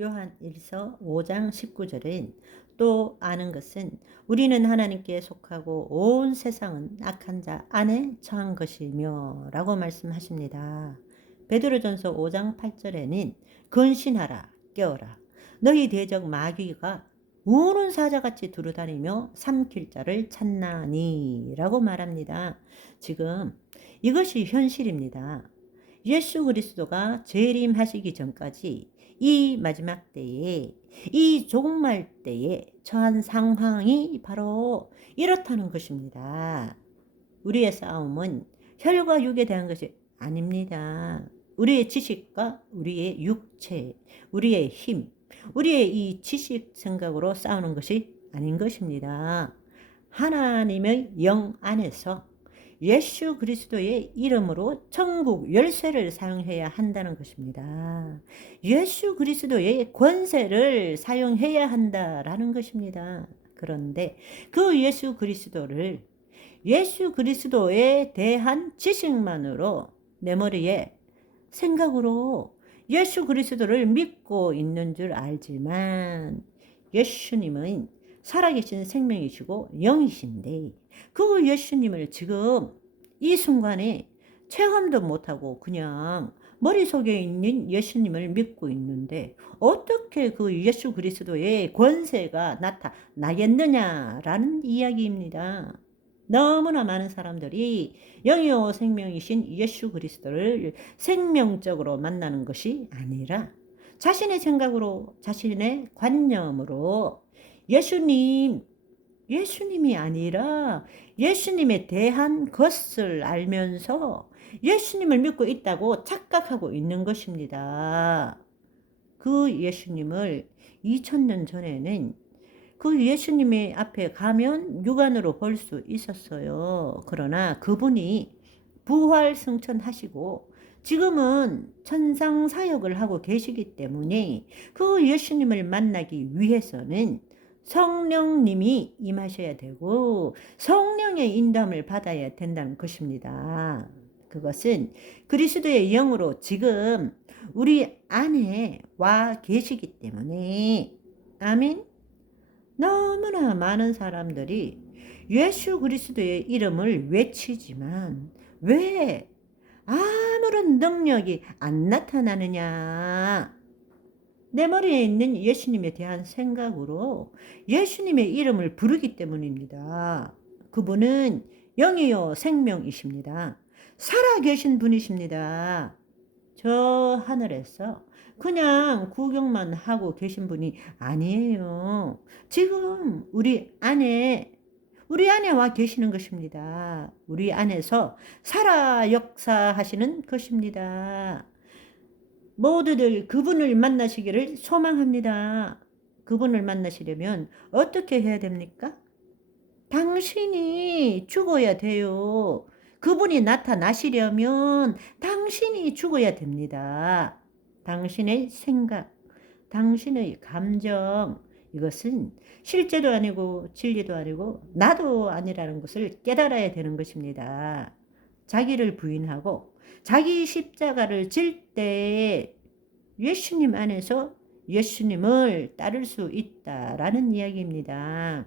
요한 1서 5장 19절엔 또 아는 것은 우리는 하나님께 속하고 온 세상은 악한 자 안에 처한 것이며 라고 말씀하십니다. 베드로전서 5장 8절에는 근신하라 깨어라 너희 대적 마귀가 우는 사자같이 두루다니며 삼킬 자를 찾나니 라고 말합니다. 지금 이것이 현실입니다. 예수 그리스도가 재림하시기 전까지 이 마지막 때에 이 종말 때에 처한 상황이 바로 이렇다는 것입니다. 우리의 싸움은 혈과 육에 대한 것이 아닙니다. 우리의 지식과 우리의 육체, 우리의 힘, 우리의 이 지식 생각으로 싸우는 것이 아닌 것입니다. 하나님의 영 안에서 예수 그리스도의 이름으로 천국 열쇠를 사용해야 한다는 것입니다. 예수 그리스도의 권세를 사용해야 한다라는 것입니다. 그런데 그 예수 그리스도에 대한 지식만으로 내 머리에 생각으로 예수 그리스도를 믿고 있는 줄 알지만 예수님은 살아계신 생명이시고 영이신데 그 예수님을 지금 이 순간에 체험도 못하고 그냥 머릿속에 있는 예수님을 믿고 있는데 어떻게 그 예수 그리스도의 권세가 나타나겠느냐라는 이야기입니다. 너무나 많은 사람들이 영이요 생명이신 예수 그리스도를 생명적으로 만나는 것이 아니라 자신의 생각으로 자신의 관념으로 예수님이 아니라 예수님에 대한 것을 알면서 예수님을 믿고 있다고 착각하고 있는 것입니다. 그 예수님을 2000년 전에는 그 예수님의 앞에 가면 육안으로 볼 수 있었어요. 그러나 그분이 부활 승천하시고 지금은 천상 사역을 하고 계시기 때문에 그 예수님을 만나기 위해서는 성령님이 임하셔야 되고 성령의 인도함을 받아야 된다는 것입니다. 그것은 그리스도의 영으로 지금 우리 안에 와 계시기 때문에 아멘. 너무나 많은 사람들이 예수 그리스도의 이름을 외치지만 왜 아무런 능력이 안 나타나느냐? 내 머리에 있는 예수님에 대한 생각으로 예수님의 이름을 부르기 때문입니다. 그분은 영이요 생명이십니다. 살아계신 분이십니다. 저 하늘에서 그냥 구경만 하고 계신 분이 아니에요. 지금 우리 안에 와 계시는 것입니다. 우리 안에서 살아 역사하시는 것입니다. 모두들 그분을 만나시기를 소망합니다. 그분을 만나시려면 어떻게 해야 됩니까? 당신이 죽어야 돼요. 그분이 나타나시려면 당신이 죽어야 됩니다. 당신의 생각, 당신의 감정, 이것은 실제도 아니고 진리도 아니고 나도 아니라는 것을 깨달아야 되는 것입니다. 자기를 부인하고 자기 십자가를 질 때 예수님 안에서 예수님을 따를 수 있다라는 이야기입니다.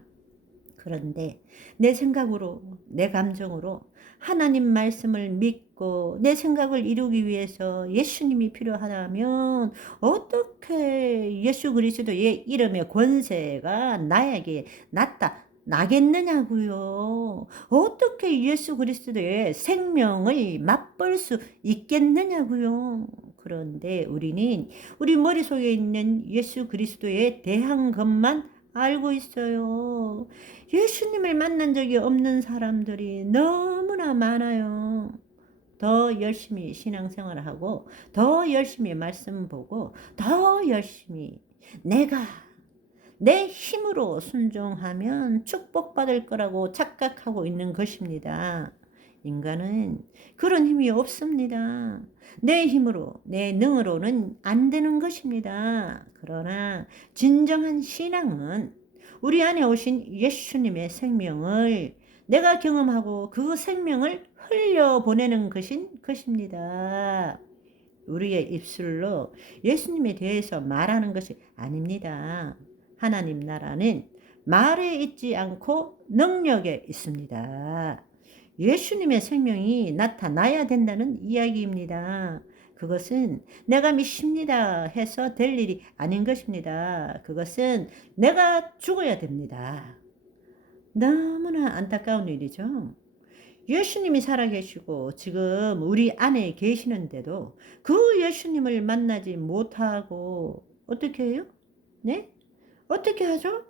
그런데 내 생각으로, 내 감정으로 하나님 말씀을 믿고 내 생각을 이루기 위해서 예수님이 필요하다면 어떻게 예수 그리스도의 이름의 권세가 나에게 나겠느냐고요. 어떻게 예수 그리스도의 생명을 맛볼 수 있겠느냐고요. 그런데 우리는 우리 머릿속에 있는 예수 그리스도에 대한 것만 알고 있어요. 예수님을 만난 적이 없는 사람들이 너무나 많아요. 더 열심히 신앙생활을 하고 더 열심히 말씀 보고 더 열심히 내가 내 힘으로 순종하면 축복받을 거라고 착각하고 있는 것입니다. 인간은 그런 힘이 없습니다. 내 힘으로, 내 능으로는 안 되는 것입니다. 그러나 진정한 신앙은 우리 안에 오신 예수님의 생명을 내가 경험하고 그 생명을 흘려보내는 것입니다. 우리의 입술로 예수님에 대해서 말하는 것이 아닙니다. 하나님 나라는 말에 있지 않고 능력에 있습니다. 예수님의 생명이 나타나야 된다는 이야기입니다. 그것은 내가 믿습니다 해서 될 일이 아닌 것입니다. 그것은 내가 죽어야 됩니다. 너무나 안타까운 일이죠. 예수님이 살아계시고 지금 우리 안에 계시는데도 그 예수님을 만나지 못하고 어떻게 해요? 네? 어떻게 하죠?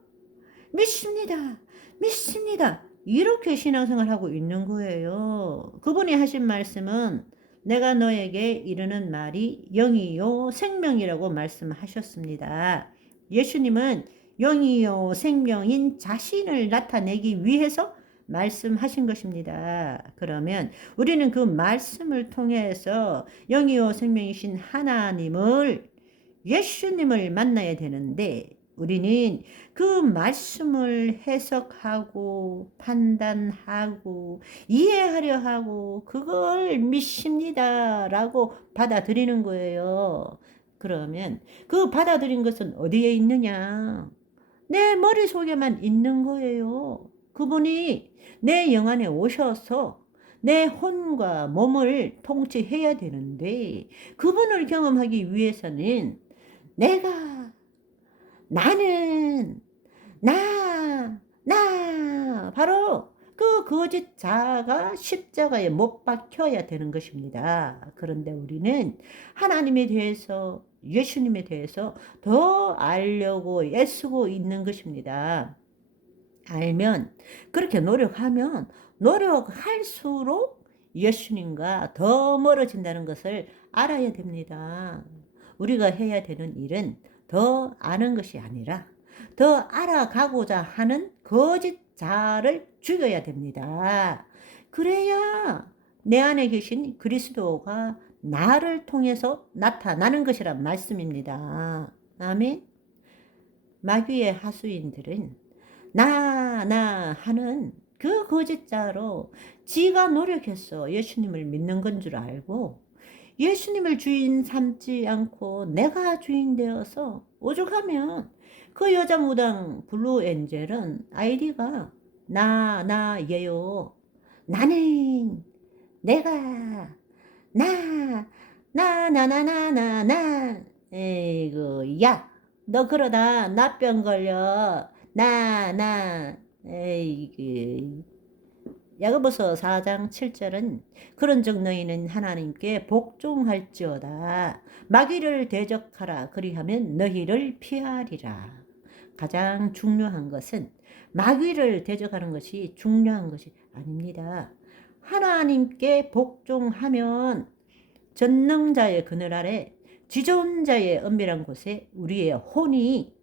믿습니다. 믿습니다. 이렇게 신앙생활 하고 있는 거예요. 그분이 하신 말씀은 내가 너에게 이르는 말이 영이요 생명이라고 말씀하셨습니다. 예수님은 영이요 생명인 자신을 나타내기 위해서 말씀하신 것입니다. 그러면 우리는 그 말씀을 통해서 영이요 생명이신 하나님을 예수님을 만나야 되는데 우리는 그 말씀을 해석하고 판단하고 이해하려 하고 그걸 믿습니다라고 받아들이는 거예요. 그러면 그 받아들인 것은 어디에 있느냐? 내 머릿속에만 있는 거예요. 그분이 내 영 안에 오셔서 내 혼과 몸을 통치해야 되는데 그분을 경험하기 위해서는 내가 나는 바로 그 거짓 자아가 십자가에 못 박혀야 되는 것입니다. 그런데 우리는 하나님에 대해서 예수님에 대해서 더 알려고 애쓰고 있는 것입니다. 알면 그렇게 노력하면 노력할수록 예수님과 더 멀어진다는 것을 알아야 됩니다. 우리가 해야 되는 일은 더 아는 것이 아니라 더 알아가고자 하는 거짓 자아를 죽여야 됩니다. 그래야 내 안에 계신 그리스도가 나를 통해서 나타나는 것이란 말씀입니다. 아멘. 마귀의 하수인들은 나 하는 그 거짓자로 지가 노력해서 예수님을 믿는 건 줄 알고 예수님을 주인 삼지 않고 내가 주인 되어서 오죽하면 그 여자 무당 블루 엔젤은 아이디가 얘요. 나는 내가 에이구 야 너 그러다 나병 걸려 에이그 야고보서 4장 7절은 그런즉 너희는 하나님께 복종할지어다 마귀를 대적하라 그리하면 너희를 피하리라. 가장 중요한 것은 마귀를 대적하는 것이 중요한 것이 아닙니다. 하나님께 복종하면 전능자의 그늘 아래 지존자의 은밀한 곳에 우리의 혼이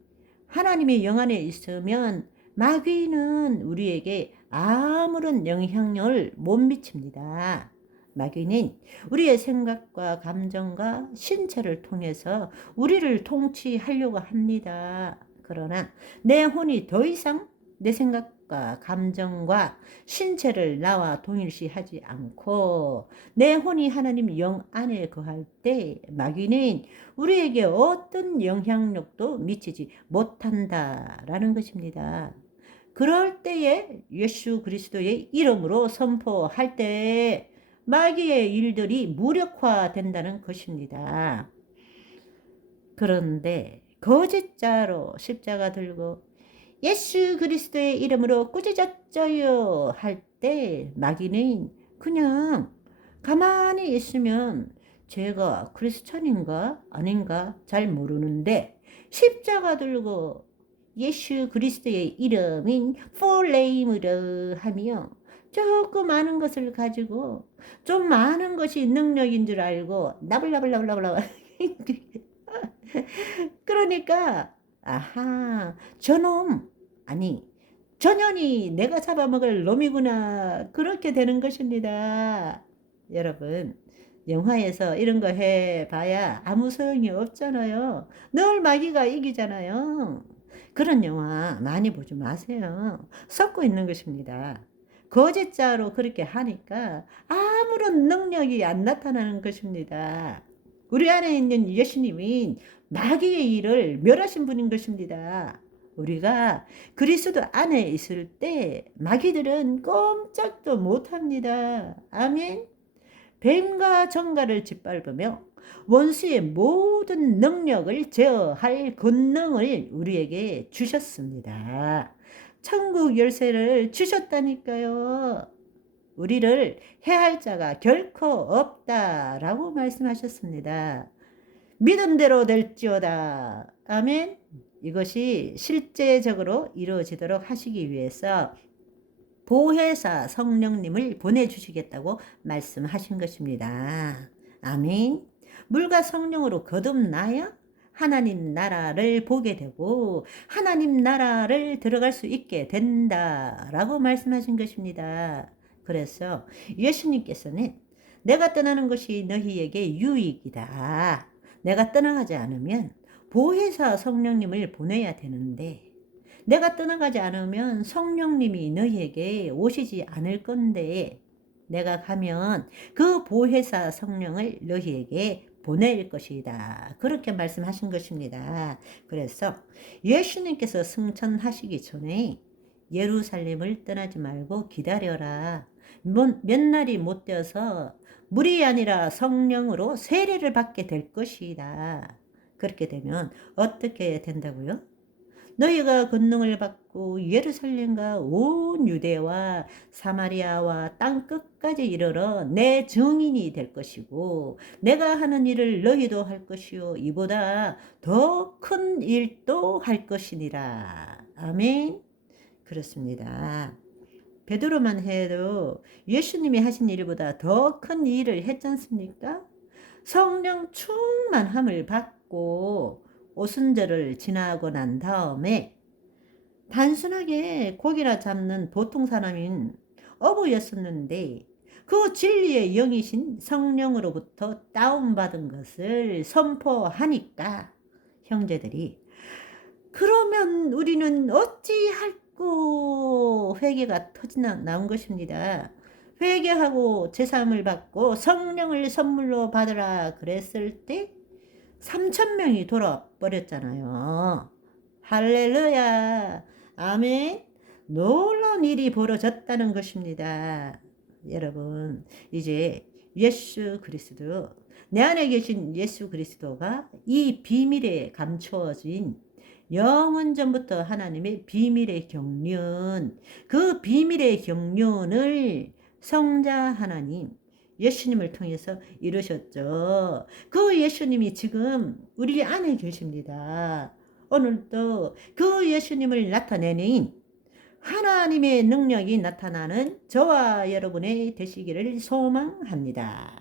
하나님의 영 안에 있으면 마귀는 우리에게 아무런 영향력을 못 미칩니다. 마귀는 우리의 생각과 감정과 신체를 통해서 우리를 통치하려고 합니다. 그러나 내 혼이 더 이상 내 생각과 감정과 신체를 나와 동일시하지 않고 내 혼이 하나님 영 안에 거할 때 마귀는 우리에게 어떤 영향력도 미치지 못한다라는 것입니다. 그럴 때에 예수 그리스도의 이름으로 선포할 때 마귀의 일들이 무력화된다는 것입니다. 그런데 거짓자로 십자가 들고 예수 그리스도의 이름으로 꾸짖었어요 할 때 마귀는 그냥 가만히 있으면 제가 크리스찬인가 아닌가 잘 모르는데 십자가 들고 예수 그리스도의 이름인 폴레임으로 하며 조금 많은 것을 가지고 좀 많은 것이 능력인 줄 알고 나불나불나불나불 그러니까 아하 저놈 아니 전현이 내가 잡아먹을 놈이구나 그렇게 되는 것입니다. 여러분 영화에서 이런 거 해봐야 아무 소용이 없잖아요. 늘 마귀가 이기잖아요. 그런 영화 많이 보지 마세요. 섞고 있는 것입니다. 거짓자로 그렇게 하니까 아무런 능력이 안 나타나는 것입니다. 우리 안에 있는 예수님이 마귀의 일을 멸하신 분인 것입니다. 우리가 그리스도 안에 있을 때 마귀들은 꼼짝도 못합니다. 아멘. 뱀과 정갈을 짓밟으며 원수의 모든 능력을 제어할 권능을 우리에게 주셨습니다. 천국 열쇠를 주셨다니까요. 우리를 해할 자가 결코 없다라고 말씀하셨습니다. 믿음대로 될지어다. 아멘. 이것이 실제적으로 이루어지도록 하시기 위해서 보혜사 성령님을 보내주시겠다고 말씀하신 것입니다. 아멘. 물과 성령으로 거듭나야 하나님 나라를 보게 되고 하나님 나라를 들어갈 수 있게 된다라고 말씀하신 것입니다. 그래서 예수님께서는 내가 떠나는 것이 너희에게 유익이다. 내가 떠나가지 않으면 보혜사 성령님을 보내야 되는데 내가 떠나가지 않으면 성령님이 너희에게 오시지 않을 건데 내가 가면 그 보혜사 성령을 너희에게 보낼 것이다. 그렇게 말씀하신 것입니다. 그래서 예수님께서 승천하시기 전에 예루살렘을 떠나지 말고 기다려라. 몇 날이 못 되어서 물이 아니라 성령으로 세례를 받게 될 것이다. 그렇게 되면 어떻게 된다고요? 너희가 권능을 받고 예루살렘과 온 유대와 사마리아와 땅 끝까지 이르러 내 증인이 될 것이고 내가 하는 일을 너희도 할 것이요 이보다 더 큰 일도 할 것이니라. 아멘. 그렇습니다. 베드로만 해도 예수님이 하신 일보다 더 큰 일을 했지 않습니까? 성령 충만함을 받고 오순절을 지나고 난 다음에 단순하게 고기나 잡는 보통 사람인 어부였었는데 그 진리의 영이신 성령으로부터 다운받은 것을 선포하니까 형제들이 그러면 우리는 어찌할꼬 회개가 나온 것입니다. 회개하고 제사함을 받고 성령을 선물로 받으라 그랬을 때 3,000명이 돌아버렸잖아요. 할렐루야. 아멘. 놀라운 일이 벌어졌다는 것입니다. 여러분, 이제 예수 그리스도, 내 안에 계신 예수 그리스도가 이 비밀에 감추어진 영원전부터 하나님의 비밀의 경륜, 그 비밀의 경륜을 성자 하나님, 예수님을 통해서 이루셨죠. 그 예수님이 지금 우리 안에 계십니다. 오늘도 그 예수님을 나타내는 하나님의 능력이 나타나는 저와 여러분의 되시기를 소망합니다.